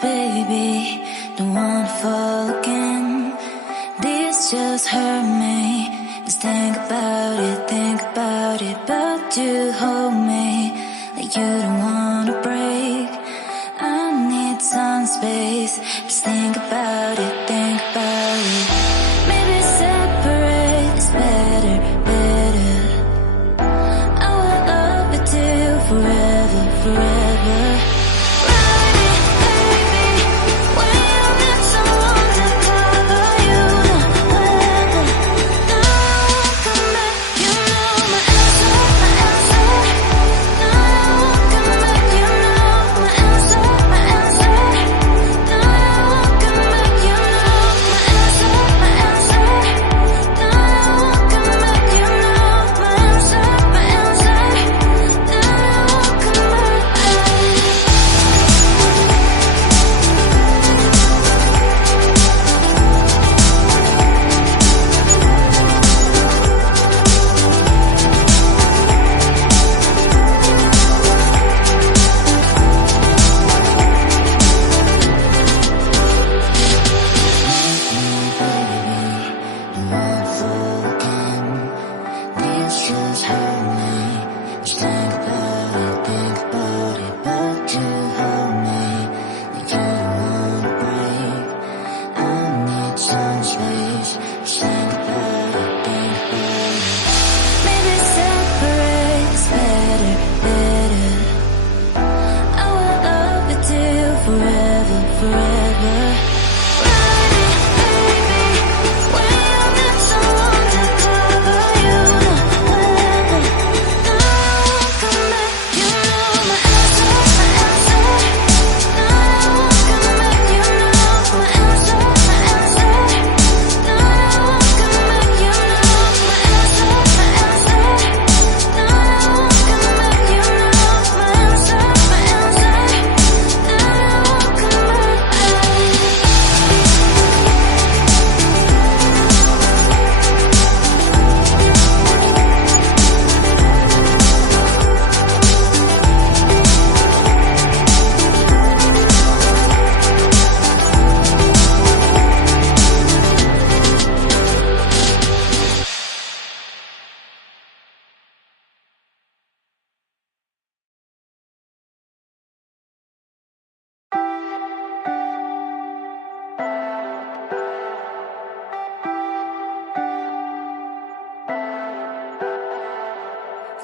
baby, don't wanna fall again. This just hurt me. Just think about it, but you hold me like you don't wanna break. I need some space. Just think about it, maybe separate is better, better. I will love you till forever, forever.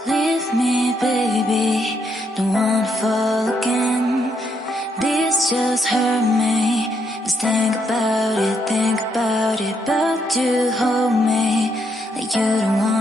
Leave me, baby, don't wanna fall again. This just hurt me. Just think about it, but you hold me like you don't want